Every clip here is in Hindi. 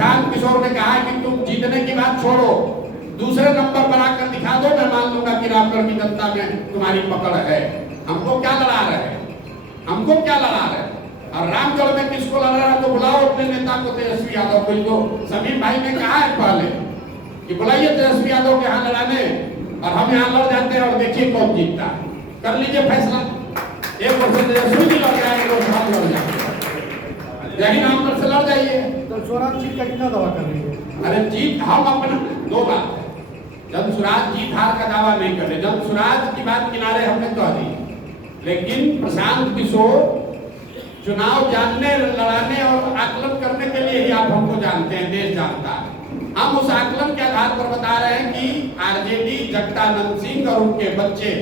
प्रशांत किशोर ने कहा कि तुम जीतने की बात छोड़ो, दूसरे नंबर पर आकर दिखा दो, मैं मान लूंगा कि रामगढ़ की जनता में तुम्हारी पकड़ है। हमको क्या लड़ा रहे हैं, हमको क्या लड़ा रहे हैं? और रामगढ़ में किसको लड़ा रहा है तो बुलाओ अपने नेता को, तेजस्वी यादव को। तो समीर भाई ने कहा है पहले कि बुलाइए तेजस्वी यादव के यहाँ लड़ाने, और हम यहाँ लड़ जाते हैं और देखिए कौन जीतता है। कर लीजिए फैसला, एक वर्ष तेजस्वी जी लड़ जाएंगे, दो साल लड़ जाएंगे, यही रामगढ़ से लड़ जाइए। तो स्वराज जीत का कितना दावा कर रही है? अरे जीत हम अपना, दो बात है, जब स्वराज जीत हार का दावा नहीं कर रहे, जब स्वराज की बात किनारे हमने कह दी, लेकिन प्रशांत किशोर चुनाव जानने, लड़ाने और आकलन करने के लिए ही आप हमको जानते हैं, देश जानता है। हम उस आकलन के आधार पर बता रहे हैं कि आरजेडी, जगदानंद सिंह और उनके बच्चे,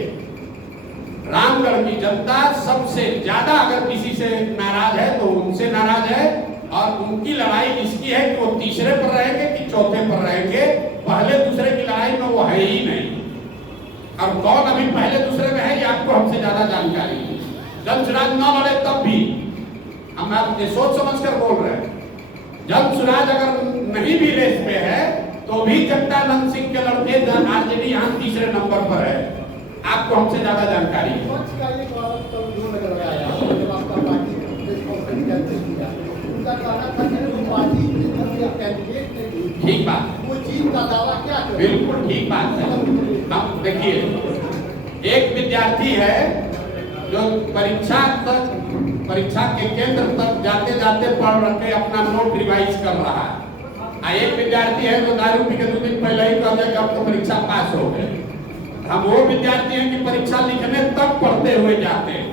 रामगढ़ की जनता सबसे ज्यादा अगर किसी से नाराज है तो उनसे नाराज है, और उनकी लड़ाई इसकी है कि वो तीसरे पर रहेंगे कि चौथे पर रहेंगे। पहले दूसरे की लड़ाई में वो है ही नहीं, और कौन अभी पहले दूसरे में है ये आपको हमसे ज्यादा जानकारी है। जब स्वराज न लड़े तब भी हम आपसे सोच समझ कर बोल रहे हैं, जब स्वराज अगर नहीं भी रेस में है तो भी जगदानंद सिंह के लड़के आरजेडी यहाँ तीसरे नंबर पर है, आपको हमसे ज्यादा जानकारी है। ठीक बात, बिल्कुल ठीक बात है। अब देखिए, एक विद्यार्थी है जो परीक्षा के केंद्र तक जाते जाते पढ़ रखे अपना नोट रिवाइज कर रहा है, एक विद्यार्थी है जो दारू पी के 2 दिन पहले ही कह दिया कि अब तो परीक्षा पास हो गए। हम वो विद्यार्थी हैं कि परीक्षा लिखने तक पढ़ते हुए जाते हैं,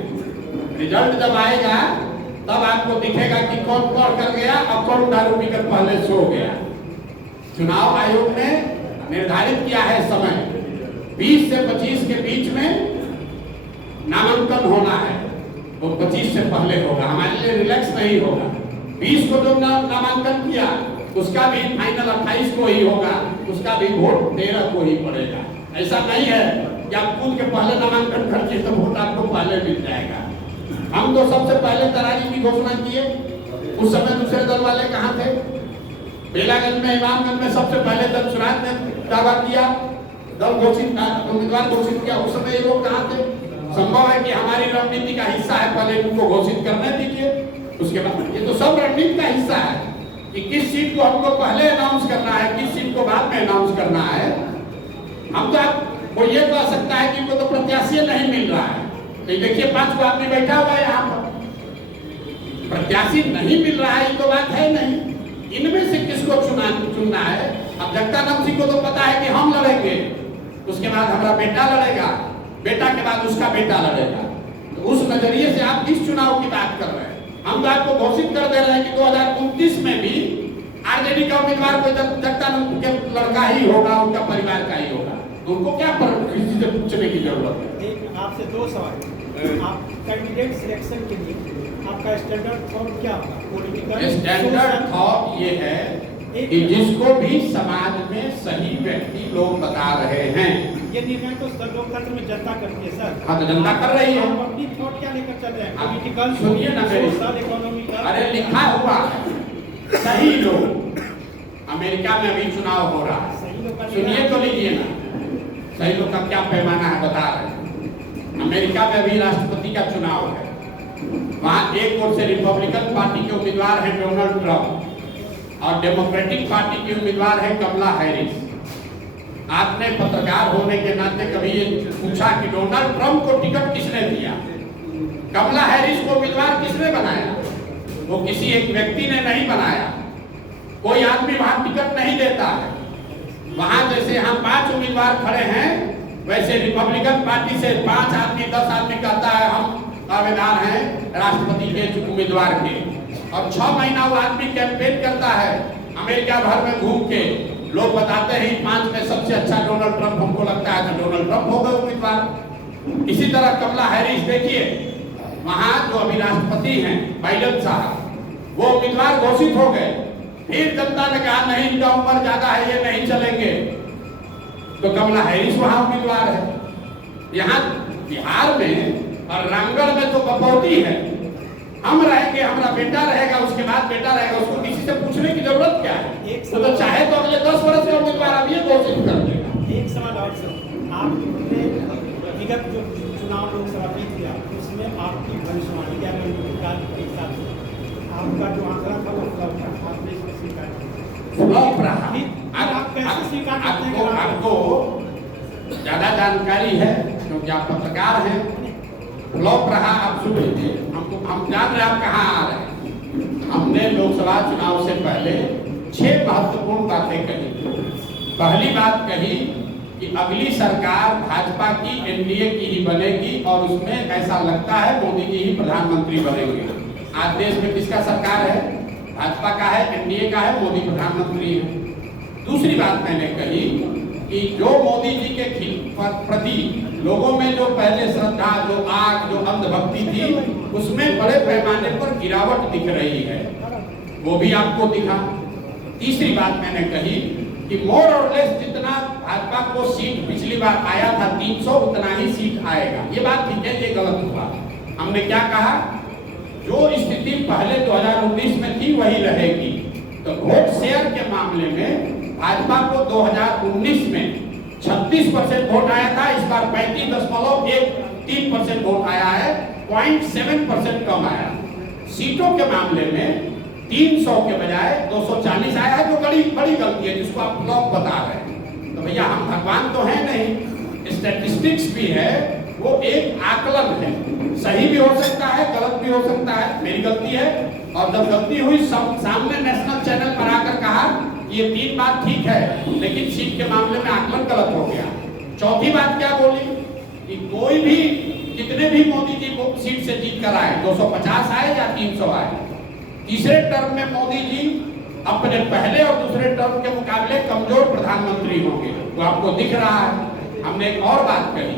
रिजल्ट जब आएगा तब आपको दिखेगा कि कौन पढ़ कर गया और कौन दारू पीकर पहले सो गया। चुनाव आयोग ने निर्धारित किया है समय, 20 से 25 के बीच में नामांकन होना है, तो 25 से पहले होगा, हमारे लिए रिलैक्स नहीं होगा। 20 को जो नामांकन किया उसका भी फाइनल 28 को ही होगा, उसका भी वोट 13 को ही पड़ेगा। ऐसा नहीं है कि आप खुद के पहले नामांकन खर्चे तो वोट आपको पहले मिल जाएगा। हम तो सबसे पहले तरारी की घोषणा किए, उस समय दूसरे दल वाले कहाँ थे? बेलागंज में, इमामगंज में सबसे पहले दल स्वराज ने दावा किया, दल घोषित, उम्मीदवार घोषित किया, उस समय ये लोग कहाँ थे? संभव है कि हमारी रणनीति का हिस्सा है, पहले उनको घोषित करने दीजिए, उसके बाद। ये तो सब रणनीति का हिस्सा है कि किस सीट को हमको पहले अनाउंस करना है, किस सीट को बाद में अनाउंस करना है। हम तो आपको ये कह सकता है कि इनको तो प्रत्याशी नहीं मिल रहा है, तो देखिए 5 को आदमी बैठा हुआ है यहाँ पर, प्रत्याशी नहीं मिल रहा है, ये तो बात है नहीं। इनमें से किसको चुनना है? अब जगदानंद सिंह को तो पता है कि हम लड़ेंगे, उसके बाद हमारा बेटा लड़ेगा, बेटा के बाद उसका बेटा लड़ेगा, तो उस नजरिए से आप किस चुनाव की बात कर रहे हैं? हम तो आपको घोषित कर दे रहे हैं कि 2029 में भी आरजेडी का उम्मीदवार कोई जगदानंद के लड़का ही होगा, उनका परिवार का ही होगा, तो उनको क्या किसी से पूछने की जरूरत है? एक आपसे 2 सवाल, आप कैंडिडेट सिलेक्शन के लिए आपका स्टैंडर्ड थॉट क्या होगा? पॉलिटिकल स्टैंडर्ड थॉट ये है कि जिसको भी समाज में सही व्यक्ति लोग बता रहे हैं, ये निर्णय तो लोकतंत्र में जनता करती है सर। हाँ तो जनता कर रही है, अपनी थॉट क्या लेकर चल रहे हैं? पॉलिटिकल, सुनिए ना मेरी, इकोनॉमिकल, अरे लिखा हुआ है सही लोग। अमेरिका में अभी चुनाव हो रहा है, सुनिए तो लीजिए ना, सही लोग का क्या पैमाना है बता रहे हैं। अमेरिका में अभी राष्ट्रपति का चुनाव है, वहां एक ओर से रिपब्लिकन पार्टी के उम्मीदवार है डोनाल्ड ट्रंप और डेमोक्रेटिक पार्टी की उम्मीदवार है कमला हैरिस। आपने पत्रकार होने के नाते कभी ये पूछा कि डोनाल्ड ट्रंप को टिकट किसने दिया, कमला हैरिस को उम्मीदवार किसने बनाया? वो किसी एक व्यक्ति ने नहीं बनाया, कोई आदमी वहां टिकट नहीं देता है। वहां जैसे हम 5 उम्मीदवार खड़े हैं, वैसे रिपब्लिकन पार्टी से 5 आदमी 10 आदमी कहता है हम दावेदार हैं राष्ट्रपति के उम्मीदवार के, और 6 महीना वो आदमी कैंपेन करता है अमेरिका भर में घूम के। लोग बताते हैं 5 में सबसे अच्छा डोनाल्ड ट्रंप हमको लगता है, तो डोनाल्ड ट्रंप हो गए उम्मीदवार। इसी तरह कमला हैरिस देखिए, वहां जो अभी राष्ट्रपति हैं बाइडेन साहब, वो उम्मीदवार घोषित हो गए, फिर जनता ने कहा नहीं इनका उम्र ज्यादा है, ये नहीं चलेंगे, तो कमला हैरिस वहां उम्मीदवार है। यहाँ बिहार में और रामगढ़ में तो बपौती है, हम रहेंगे, हमारा बेटा रहेगा, उसके बाद बेटा रहेगा, उसको किसी से पूछने की जरूरत क्या है? वो तो चाहे तो अगले 10 वर्ष का उम्मीदवार अब ये घोषित कर देगा। एक सवाल और सर, आपने विगत जो चुनाव लोकसभा में किया उसमें आपकी भविष्यवाणी या के साथ आपका जो आंकड़ा था वो फ्लॉप था, आपने इसको स्वीकार किया। फ्लॉप रहा। आप कैसे स्वीकार करते हैं? आपको ज्यादा जानकारी है क्योंकि आप पत्रकार हैं। फ्लॉप रहा, आप सुन लीजिए, हम जान रहे हैं आप कहाँ आ रहे हैं। हमने लोकसभा चुनाव से पहले 6 महत्वपूर्ण बातें कही। पहली बात कही कि अगली सरकार भाजपा की एनडीए की ही बनेगी और उसमें ऐसा लगता है मोदी जी ही प्रधानमंत्री बनेंगे। आज देश में किसका सरकार है? भाजपा का है, एनडीए का है, मोदी प्रधानमंत्री है। दूसरी बात मैंने कही कि जो मोदी जी के प्रति लोगों में जो पहले श्रद्धा, जो आग, जो अंधभक्ति थी, उसमें बड़े पैमाने पर गिरावट दिख रही है, वो भी आपको दिखा। तीसरी बात मैंने कही कि मोर और लेस जितना भाजपा को सीट पिछली बार आया था 300, उतना ही सीट आएगा। ये बात ठीक है, ये गलत हुआ। हमने क्या कहा? जो स्थिति पहले 2019 में थी वही रहेगी। तो वोट शेयर के मामले में भाजपा को 2019 में 36% वोट आया था, इस बार 35.13% वोट आया है, 0.7% कम आया। सीटों के मामले में 300 के बजाय 240 आया है, जो बड़ी गलती है, जिसको आप फ्लॉप बता रहे हैं। तो भैया हम भगवान तो है नहीं, स्टैटिस्टिक्स भी है, वो एक आकलन है, सही भी हो सकता है, गलत भी हो सकता है। मेरी गलती है, और जब गलती हुई सामने नेशनल चैनल पर आकर कहा ये 3 बात ठीक है, लेकिन सीट के मामले में आकलन गलत हो गया। चौथी बात क्या बोली कि कोई भी कितने भी मोदी जी को सीट से जीत कर आए, 250 आए या 300 आए, तीसरे टर्म में मोदी जी अपने पहले और दूसरे टर्म के मुकाबले कमजोर प्रधानमंत्री होंगे, वो आपको दिख रहा है। हमने एक और बात कही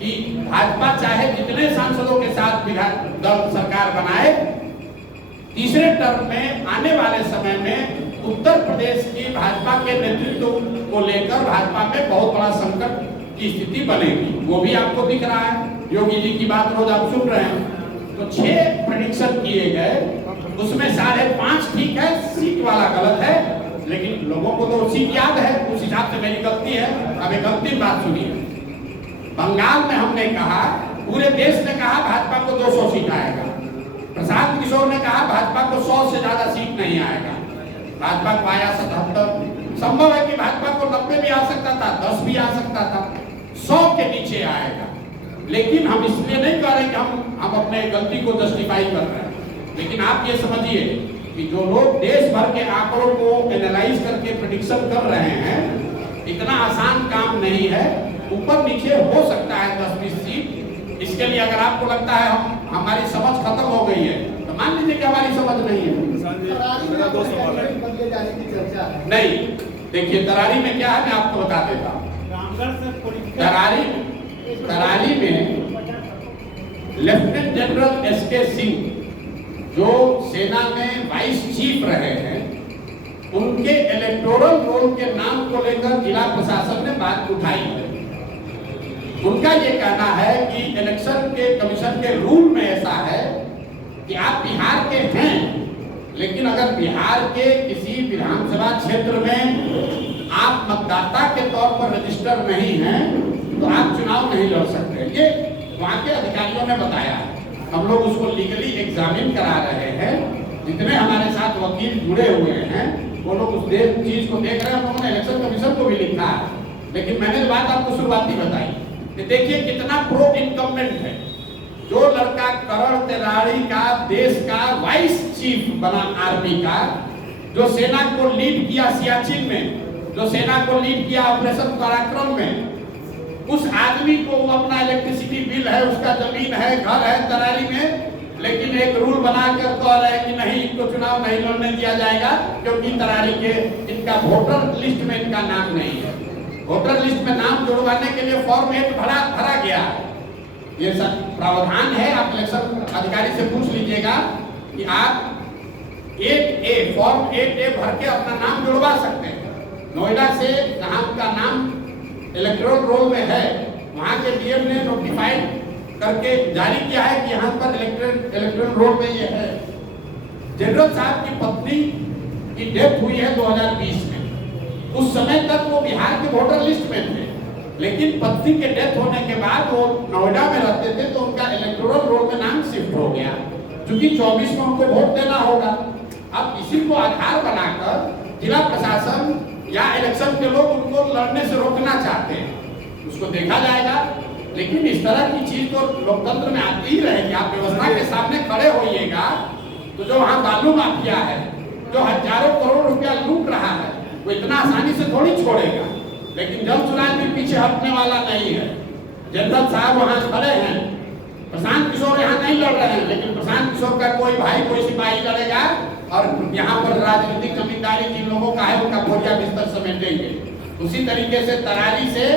कि भाजपा चाहे जितने सांसदों के साथ दल सरकार बनाए, तीसरे टर्म में आने वाले समय में उत्तर प्रदेश की भाजपा के नेतृत्व को लेकर भाजपा में बहुत बड़ा संकट की स्थिति बनेगी, वो भी आपको दिख रहा है। योगी जी की बात रोज आप सुन रहे हैं। तो 6 प्रेडिक्शन किए गए, उसमें 5.5 ठीक है, सीट वाला गलत है, लेकिन लोगों को तो सीट याद है, उस हिसाब से मेरी गलती है। अब एक अंतिम बात सुनिए, बंगाल में हमने कहा, पूरे देश ने कहा भाजपा को 200 सीट आएगा। प्रशांत किशोर ने कहा भाजपा को 100 से ज्यादा सीट नहीं आएगा, भाजपा को आया 77। संभव है कि भाजपा को 90 भी आ सकता था, 10 भी आ सकता था, 100 के नीचे आएगा। लेकिन हम इसलिए नहीं कह रहे कि हम अपने गलती को जस्टिफाई कर रहे हैं, लेकिन आप ये समझिए कि जो लोग देश भर के आंकड़ों को एनालाइज करके प्रेडिक्शन कर रहे हैं, इतना आसान काम नहीं है, ऊपर नीचे हो सकता है 10-20 सीट। इसके लिए अगर आपको लगता है हमारी समझ खत्म हो गई है, तो मान लीजिए कि हमारी समझ नहीं है। नहीं, देखिए तरारी में क्या है, मैं आपको बता देता हूँ। तरारी में लेफ्टिनेंट जनरल एसके सिंह, जो सेना में वाइस चीफ रहे हैं, उनके इलेक्टोरल रोल के नाम को लेकर जिला प्रशासन ने बात उठाई है। उनका ये कहना है कि इलेक्शन के कमीशन के रूल में ऐसा है कि आप बिहार के हैं, लेकिन अगर बिहार के किसी विधानसभा क्षेत्र में आप मतदाता के तौर पर रजिस्टर नहीं हैं, तो आप चुनाव नहीं लड़ सकते। ये वहाँ के अधिकारियों ने बताया। हम लोग उसको लीगली एग्जामिन करा रहे हैं। जितने हमारे साथ वकील जुड़े हुए हैं, वो लोग उस चीज को देख रहे हैं। उन्होंने इलेक्शन कमीशन को भी लिखा है, लेकिन मैंने बात आपको शुरुआती बताई कि देखिए कितना प्रो इनकम्बेंट है। जो लड़का करण तिवारी का देश का वाइस चीफ बना आर्मी का, जो सेना को लीड किया सियाचिन में, जो सेना को लीड किया ऑपरेशन पराक्रम में, उस आदमी को वो अपना इलेक्ट्रिसिटी बिल है, उसका जमीन है, घर है तरारी में, लेकिन एक रूल बना कर कह रहे हैं कि नहीं, इनको चुनाव नहीं लड़ने दिया जाएगा क्योंकि तरारी के इनका वोटर लिस्ट में इनका नाम नहीं है। वोटर लिस्ट में नाम जुड़वाने के लिए फॉर्म 8 भरा गया। ये सब प्रावधान है, आप इलेक्शन अधिकारी से पूछ लीजिएगा कि आप 8A फॉर्म 8A भर के अपना नाम जुड़वा सकते हैं। नोएडा से जहां का नाम इलेक्टोरल रोल में है, वहां के डीएम ने नोटिफाइड करके जारी किया है कि यहाँ पर इलेक्ट्रॉन रोड में ये है। जनरल साहब की पत्नी की डेथ हुई है 2020 में। उस समय तक वो बिहार के वोटर लिस्ट में थे, लेकिन पत्नी के डेथ होने के बाद वो नोएडा में रहते थे, तो उनका इलेक्टोरल रोल में नाम शिफ्ट हो गया, क्योंकि 24 में उनको वोट देना होगा। अब इसी को आधार बनाकर जिला प्रशासन या इलेक्शन के लोग उनको लड़ने से रोकना चाहते हैं, उसको देखा जाएगा। लेकिन इस तरह की चीज तो लोकतंत्र में आती ही रहेगी। आप व्यवस्था के सामने खड़े होइएगा तो जो वहाँ बालू माफिया है, जो हजारों करोड़ रुपया लूट रहा है, वो इतना आसानी से थोड़ी छोड़ेगा। लेकिन जल चुनाव के पीछे हटने वाला नहीं है। जनरल साहब वहाँ खड़े हैं, प्रशांत किशोर यहाँ नहीं लड़ रहे हैं, लेकिन प्रशांत किशोर का कोई भाई कोई सिपाही लड़ेगा और यहाँ पर राजनीतिक जमींदारी जिन लोगों का है उनका बोरिया बिस्तर समेटेंगे। उसी तरीके से तरारी से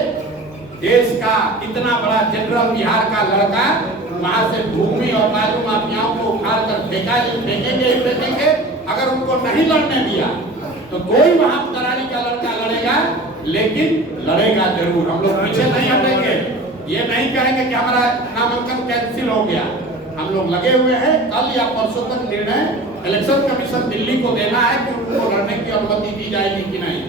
देश का इतना बड़ा जनरल बिहार का लड़का वहां से भूमि और बालू माफियाओं को उखाड़ कर फेंकेंगे। अगर उनको नहीं लड़ने दिया तो कोई वहां तरारी का लड़का लड़ेगा, लेकिन लड़ेगा जरूर। हम लोग पीछे नहीं हटेंगे, ये नहीं कहेंगे कि हमारा नामांकन कैंसिल हो गया। हम लोग लगे हुए हैं। कल या परसों तक निर्णय इलेक्शन कमीशन दिल्ली को देना है कि उनको लड़ने की अनुमति दी जाएगी कि नहीं।